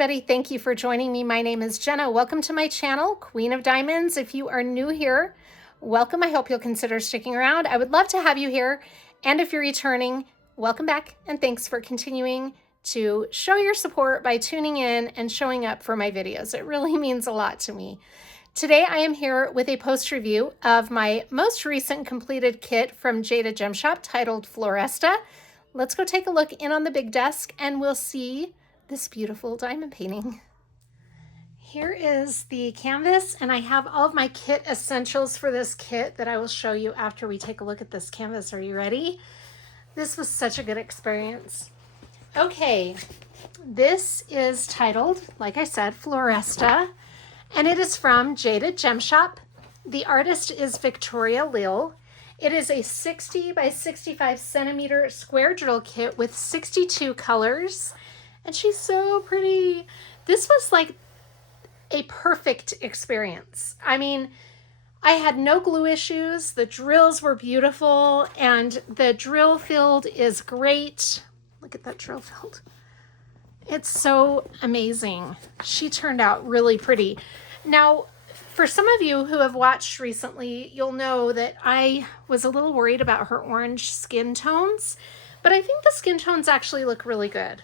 everybody. Thank you for joining me. My name is Jenna. Welcome to my channel, Queen of Diamonds. If you are new here, welcome. I hope you'll consider sticking around. I would love to have you here. And if you're returning, welcome back. And thanks for continuing to show your support by tuning in and showing up for my videos. It really means a lot to me. Today, I am here with a post review of my most recent completed kit from Jaded Gem Shop titled Floresta. Let's go take a look in on the big desk and we'll see this beautiful diamond painting. Here is the canvas, and I have all of my kit essentials for this kit that I will show you after we take a look at this canvas. Are you ready? This was such a good experience. Okay, this is titled, like I said, Floresta, and it is from Jaded Gem Shop. The artist is Victoria Leal. It is a 60 by 65 centimeter square drill kit with 62 colors. And she's so pretty. This was like a perfect experience. I mean, I had no glue issues. The drills were beautiful and the drill field is great. Look at that drill field. It's so amazing. She turned out really pretty. Now, for some of you who have watched recently, you'll know that I was a little worried about her orange skin tones, but I think the skin tones actually look really good.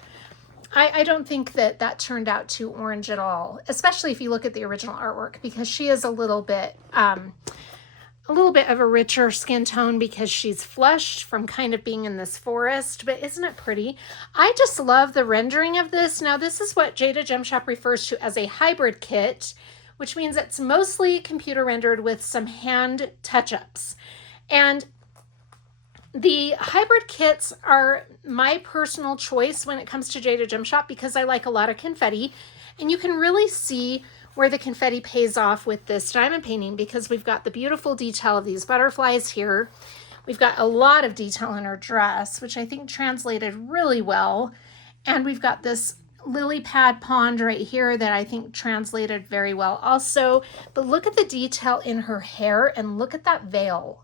I don't think that that turned out too orange at all, especially if you look at the original artwork, because she is a little bit of a richer skin tone because she's flushed from kind of being in this forest. But isn't it pretty? I just love the rendering of this. Now, this is what Jaded Gem Shop refers to as a hybrid kit, which means it's mostly computer rendered with some hand touch-ups. And the hybrid kits are my personal choice when it comes to Jaded Gem Shop because I like a lot of confetti, and you can really see where the confetti pays off with this diamond painting because we've got the beautiful detail of these butterflies here. We've got a lot of detail in her dress, which I think translated really well. And we've got this lily pad pond right here that I think translated very well also. But look at the detail in her hair and look at that veil.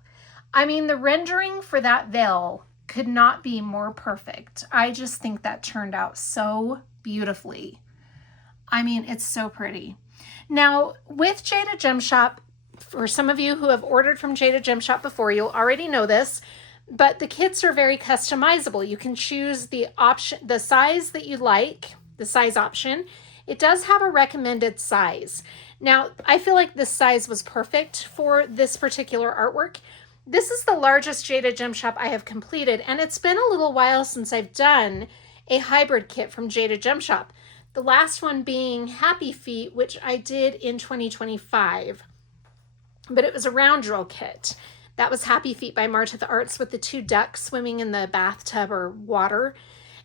I mean, the rendering for that veil could not be more perfect. I just think that turned out so beautifully. I mean, it's so pretty. Now, with Jaded Gem Shop, for some of you who have ordered from Jaded Gem Shop before, you'll already know this, but the kits are very customizable. You can choose the option, the size that you like, the size option. It does have a recommended size. Now, I feel like this size was perfect for this particular artwork. This is the largest Jaded Gem Shop I have completed, and it's been a little while since I've done a hybrid kit from Jaded Gem Shop. The last one being Happy Feet, which I did in 2025, but it was a round drill kit. That was Happy Feet by Marta the Arts with the two ducks swimming in the bathtub or water,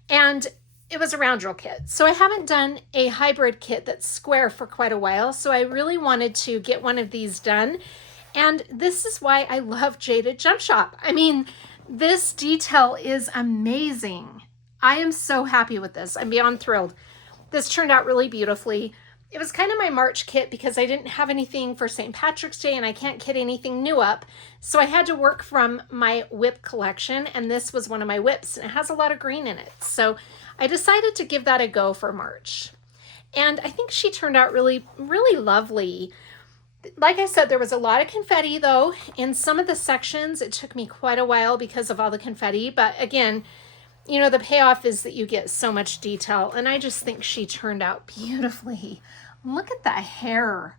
and it was a round drill kit. So I haven't done a hybrid kit that's square for quite a while, so I really wanted to get one of these done. And this is why I love Jaded Gem Shop. I mean, this detail is amazing. I am so happy with this. I'm beyond thrilled. This turned out really beautifully. It was kind of my March kit because I didn't have anything for St. Patrick's Day and I can't kit anything new up. So I had to work from my whip collection, and this was one of my whips, and it has a lot of green in it. So I decided to give that a go for March. And I think she turned out really, really lovely. Like I said, there was a lot of confetti though. In some of the sections, it took me quite a while because of all the confetti. But again, you know, the payoff is that you get so much detail. And I just think she turned out beautifully. Look at that hair.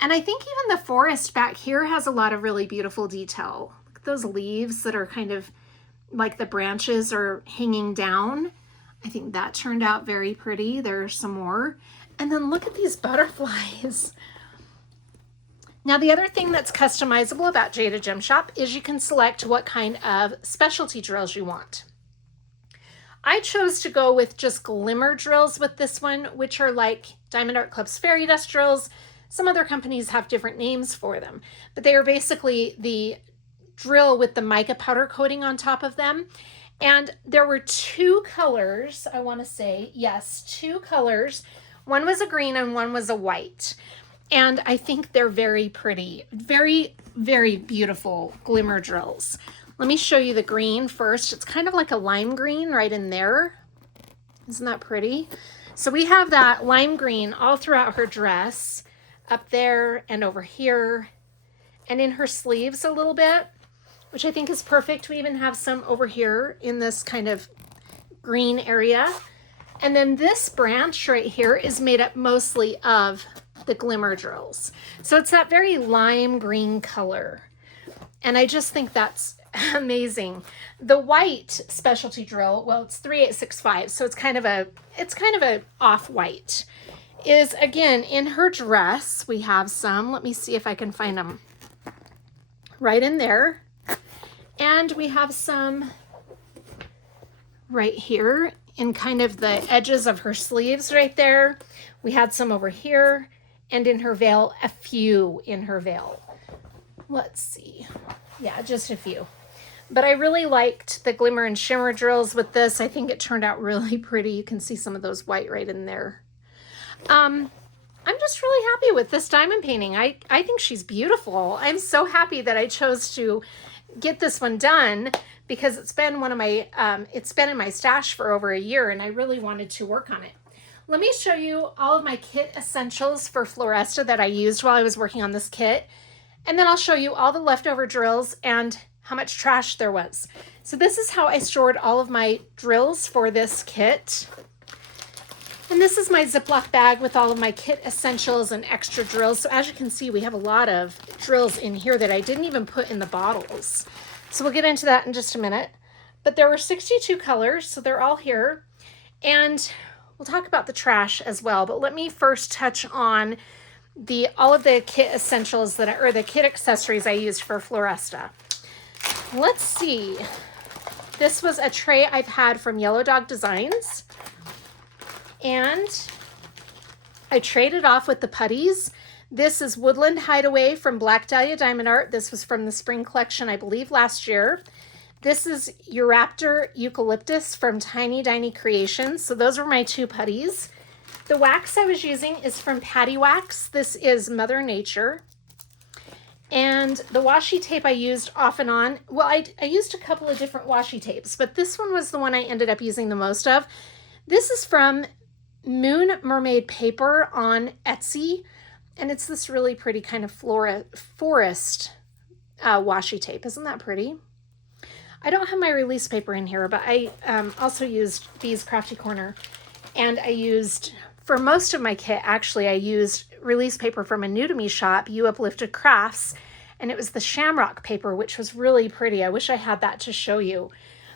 And I think even the forest back here has a lot of really beautiful detail. Look at those leaves that are kind of like the branches are hanging down. I think that turned out very pretty. There's some more. And then look at these butterflies. Now, the other thing that's customizable about Jaded Gem Shop is you can select what kind of specialty drills you want. I chose to go with just glimmer drills with this one, which are like Diamond Art Club's fairy dust drills. Some other companies have different names for them, but they are basically the drill with the mica powder coating on top of them. And there were two colors, I want to say, yes, two colors. One was a green and one was a white. And I think they're very pretty, very, very beautiful glimmer drills. Let me show you the green first. It's kind of like a lime green right in there. Isn't that pretty? So we have that lime green all throughout her dress, up there and over here, and in her sleeves a little bit, which I think is perfect. We even have some over here in this kind of green area. And then this branch right here is made up mostly of the glimmer drills. So it's that very lime green color. And I just think that's amazing. The white specialty drill, well, it's 3865, so it's kind of a off-white, is again in her dress. We have some, let me see if I can find them right in there. And we have some right here in kind of the edges of her sleeves right there. We had some over here, and in her veil, a few in her veil. Let's see. Yeah, just a few. But I really liked the glimmer and shimmer drills with this. I think it turned out really pretty. You can see some of those white right in there. I'm just really happy with this diamond painting. I think she's beautiful. I'm so happy that I chose to get this one done, because it's been one of my, it's been in my stash for over a year, and I really wanted to work on it. Let me show you all of my kit essentials for Floresta that I used while I was working on this kit. And then I'll show you all the leftover drills and how much trash there was. So this is how I stored all of my drills for this kit. And this is my Ziploc bag with all of my kit essentials and extra drills. So as you can see, we have a lot of drills in here that I didn't even put in the bottles. So we'll get into that in just a minute. But there were 62 colors, so they're all here. And we'll talk about the trash as well. But let me first touch on all of the kit essentials or the kit accessories I used for Floresta. Let's see. This was a tray I've had from Yellow Dog Designs. And I traded off with the putties. This is Woodland Hideaway from Black Dahlia Diamond Art. This was from the spring collection, I believe, last year. This is Euraptor Eucalyptus from Tiny Diny Creations. So those were my two putties. The wax I was using is from Patty Wax. This is Mother Nature. And the washi tape I used off and on, well, I used a couple of different washi tapes, but this one was the one I ended up using the most of. This is from Moon Mermaid Paper on Etsy, and it's this really pretty kind of forest washi tape. Isn't that pretty? I don't have my release paper in here, but I also used Bee's Crafty Corner, and I used, for most of my kit, actually, I used release paper from a new to me shop, You Uplifted Crafts, and it was the shamrock paper, which was really pretty. I wish I had that to show you,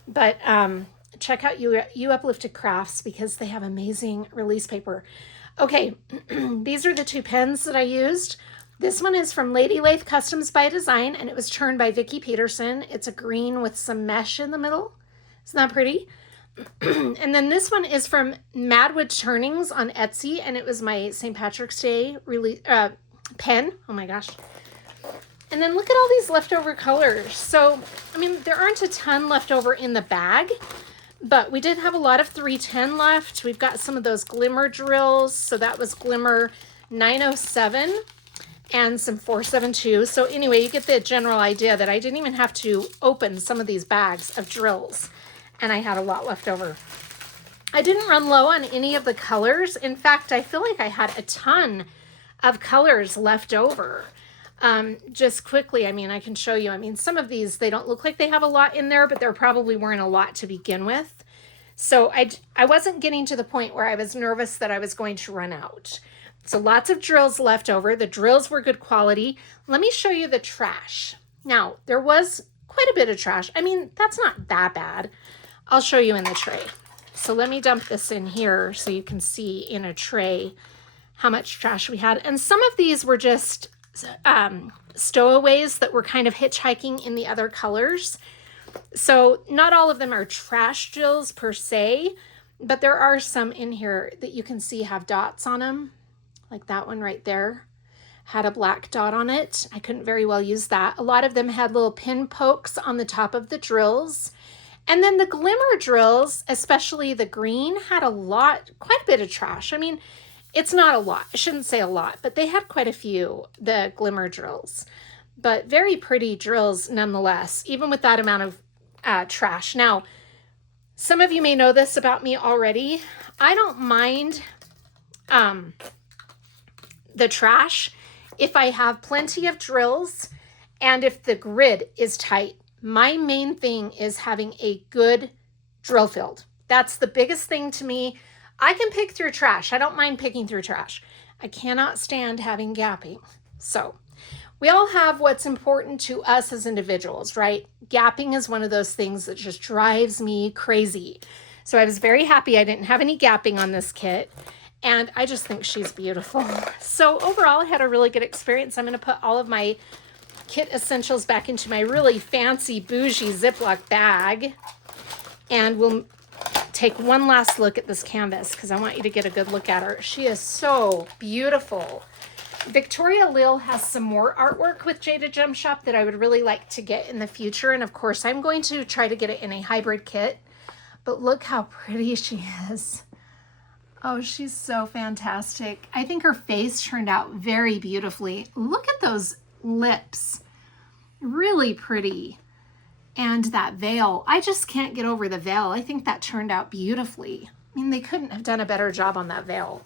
but check out You Uplifted Crafts because they have amazing release paper. Okay, these are the two pens that I used. This one is from Lady Lathe Customs by Design, and it was turned by Vicki Peterson. It's a green with some mesh in the middle. Isn't that pretty? And then this one is from Madwood Turnings on Etsy, and it was my St. Patrick's Day pen. Oh my gosh. And then look at all these leftover colors. So, I mean, there aren't a ton left over in the bag, but we did have a lot of 310 left. We've got some of those glimmer drills. So that was Glimmer 907 and some 472. So anyway, you get the general idea that I didn't even have to open some of these bags of drills, and I had a lot left over. I didn't run low on any of the colors. In fact, I feel like I had a ton of colors left over. Just quickly, I mean, I can show you. I mean, some of these, they don't look like they have a lot in there, but there probably weren't a lot to begin with. So I wasn't getting to the point where I was nervous that I was going to run out. So lots of drills left over. The drills were good quality. Let me show you the trash. Now, there was quite a bit of trash. I mean, that's not that bad. I'll show you in the tray. So let me dump this in here so you can see in a tray how much trash we had. And some of these were just stowaways that were kind of hitchhiking in the other colors. So not all of them are trash drills per se, but there are some in here that you can see have dots on them. Like that one right there had a black dot on it. I couldn't very well use that. A lot of them had little pin pokes on the top of the drills. And then the glimmer drills, especially the green, had quite a bit of trash. I mean, it's not a lot. I shouldn't say a lot, but they had quite a few, the glimmer drills. But very pretty drills nonetheless, even with that amount of trash. Now, Some of you may know this about me already. I don't mind the trash if I have plenty of drills and if the grid is tight. My main thing is having a good drill field. That's the biggest thing to me. I can pick through trash. I don't mind picking through trash. I cannot stand having gapping. So we all have what's important to us as individuals, right? Gapping is one of those things that just drives me crazy. So I was very happy I didn't have any gapping on this kit. And I just think she's beautiful. So overall, I had a really good experience. I'm going to put all of my kit essentials back into my really fancy bougie Ziploc bag. And we'll take one last look at this canvas because I want you to get a good look at her. She is so beautiful. Victoria Leal has some more artwork with Jaded Gem Shop that I would really like to get in the future. And of course, I'm going to try to get it in a hybrid kit. But look how pretty she is. Oh, she's so fantastic. I think her face turned out very beautifully. Look at those lips. Really pretty. And that veil. I just can't get over the veil. I think that turned out beautifully. I mean, they couldn't have done a better job on that veil.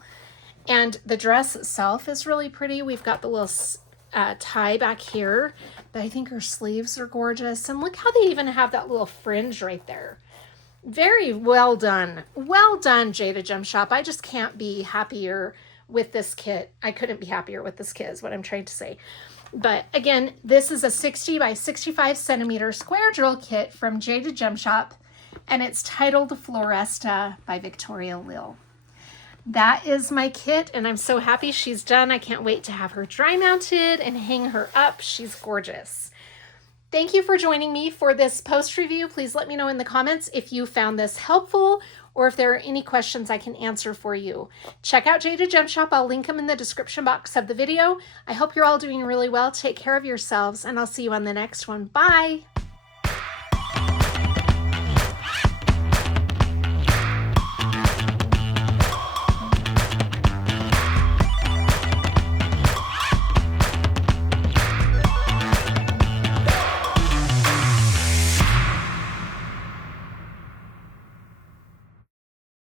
And the dress itself is really pretty. We've got the little tie back here, but I think her sleeves are gorgeous. And look how they even have that little fringe right there. Very well done. Well done, Jaded Gem Shop. I just can't be happier with this kit. I couldn't be happier with this kit is what I'm trying to say. But again, this is a 60 by 65 centimeter square drill kit from Jaded Gem Shop, and it's titled Floresta by Victoria Leal. That is my kit, and I'm so happy she's done. I can't wait to have her dry mounted and hang her up. She's gorgeous. Thank you for joining me for this post review. Please let me know in the comments if you found this helpful or if there are any questions I can answer for you. Check out Jaded Gem Shop. I'll link them in the description box of the video. I hope you're all doing really well. Take care of yourselves, and I'll see you on the next one. Bye.